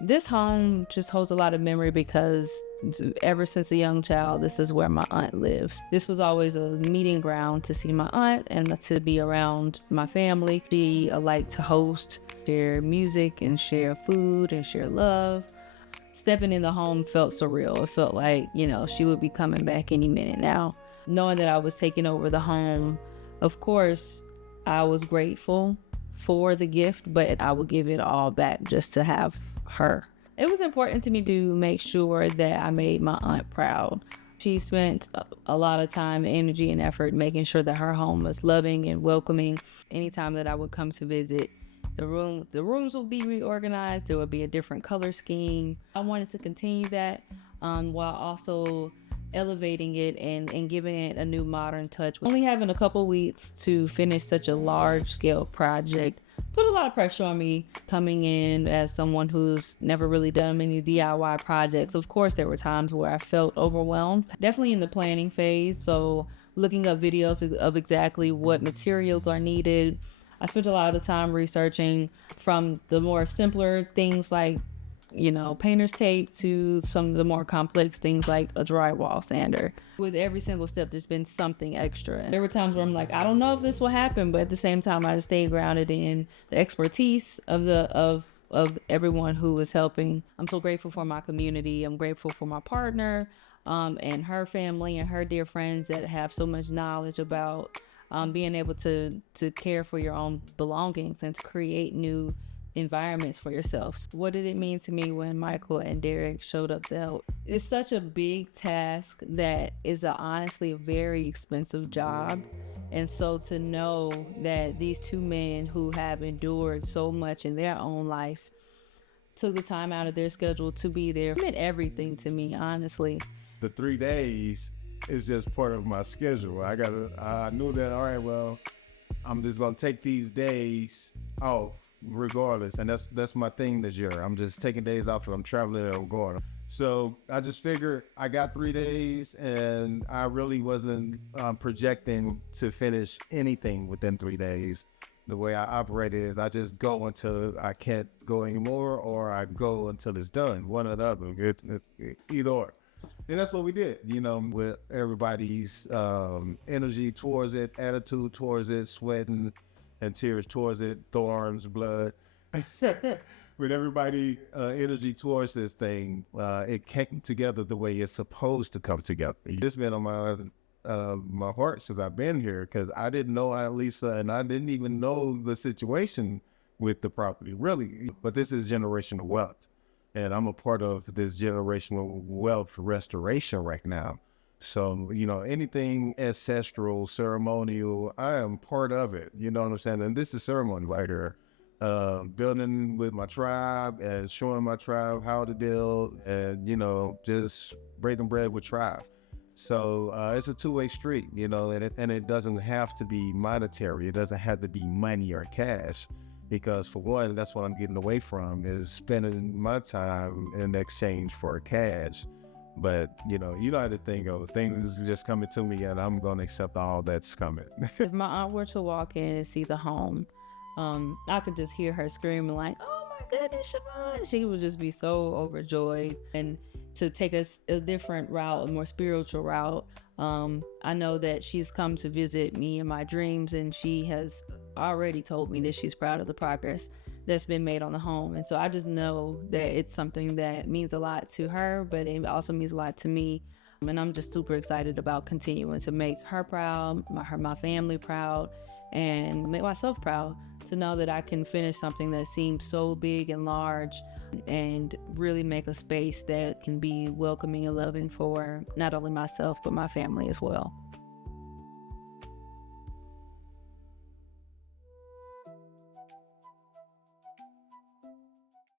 This home just holds a lot of memory because ever since a young child, this is where my aunt lives. This was always a meeting ground to see my aunt and to be around my family. She liked to host, share music and share food and share love. Stepping in the home felt surreal. It felt like, she would be coming back any minute now. Knowing that I was taking over the home, of course, I was grateful for the gift, but I would give it all back just to have her. It was important to me to make sure that I made my aunt proud. She spent a lot of time, energy, and effort making sure that her home was loving and welcoming. Anytime that I would come to visit, the rooms would be reorganized. There would be a different color scheme. I wanted to continue that while also elevating it and giving it a new modern touch. Only having a couple weeks to finish such a large scale project put a lot of pressure on me, coming in as someone who's never really done many DIY projects. Of course, there were times where I felt overwhelmed, definitely in the planning phase. So looking up videos of exactly what materials are needed. I spent a lot of time researching from the more simpler things like painter's tape to some of the more complex things like a drywall sander. With every single step, there's been something extra. There were times where I'm like, I don't know if this will happen, but at the same time, I just stayed grounded in the expertise of everyone who was helping. I'm so grateful for my community. I'm grateful for my partner and her family and her dear friends that have so much knowledge about being able to care for your own belongings and to create new environments for yourselves. What did it mean to me when Michael and Derek showed up to help? It's such a big task that is honestly a very expensive job. And so to know that these two men who have endured so much in their own lives took the time out of their schedule to be there meant everything to me, honestly. The 3 days is just part of my schedule. I knew that, all right, well, I'm just gonna take these days off regardless, and that's my thing this year. I'm just taking days off, and I'm traveling or going. So I just figured I got 3 days, and I really wasn't projecting to finish anything within 3 days. The way I operate is I just go until I can't go anymore, or I go until it's done. One or the other, either or. And that's what we did, with everybody's energy towards it, attitude towards it, sweating and tears towards it, thorns, blood. With everybody energy towards this thing, it came together the way it's supposed to come together. It's been on my heart since I've been here, because I didn't know Aunt Lisa, and I didn't even know the situation with the property, really. But this is generational wealth, and I'm a part of this generational wealth restoration right now. So, anything ancestral, ceremonial, I am part of it. You know what I'm saying? And this is ceremony right here. Building with my tribe and showing my tribe how to build and, just breaking bread with tribe. So it's a two-way street, and it doesn't have to be monetary. It doesn't have to be money or cash. Because for one, that's what I'm getting away from, is spending my time in exchange for cash. But, you know how to think of things just coming to me, and I'm going to accept all that's coming. If my aunt were to walk in and see the home, I could just hear her screaming like, "Oh my goodness, Siobhan!" She would just be so overjoyed. And to take us a different route, a more spiritual route, I know that she's come to visit me in my dreams, and she has already told me that she's proud of the progress that's been made on the home. And so I just know that it's something that means a lot to her, but it also means a lot to me. And I'm just super excited about continuing to make her proud, my family proud, and make myself proud to know that I can finish something that seems so big and large and really make a space that can be welcoming and loving for not only myself, but my family as well.